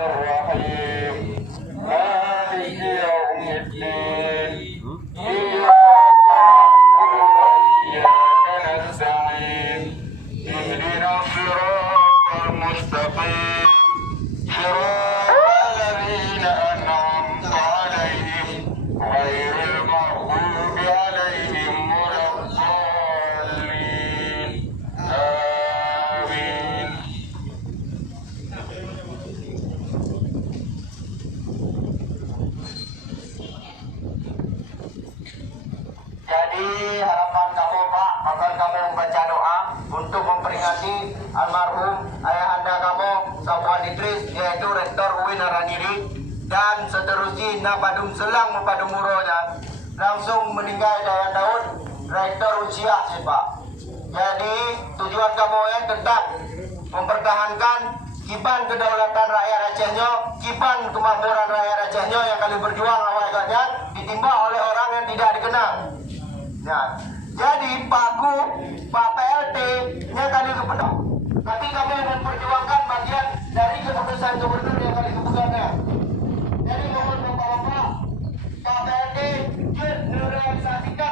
الرحيم مالك يوم الدين إياك نعبد وإياك نستعين اهدنا الصراط المستقيم صراط الذين أنعمت عليهم غير المغضوب عليهم ولا الضالين آمين. Jadi harapan kamu Pak, agar kamu membaca doa untuk memperingati almarhum ayahanda kamu Safwan Idris, yaitu Rektor UIN Haradiri, dan seterusnya Napadum Selang Mupadum Muronya langsung meninggal daya daun Rektor usia sih Pak. Jadi tujuan kamu yang tetap mempertahankan kiban kedaulatan rakyat Acehnya, kiban kemakmuran rakyat Acehnya yang kali berjuang awalnya ditimpa oleh orang yang tidak dikenal. Ya, jadi Pak PLT nya kali kepenuh. Tapi kami memperjuangkan bagian dari keputusan gubernur yang kali kebukannya. Jadi mohon Bapak-Bapak, Pak PLT merealisasikan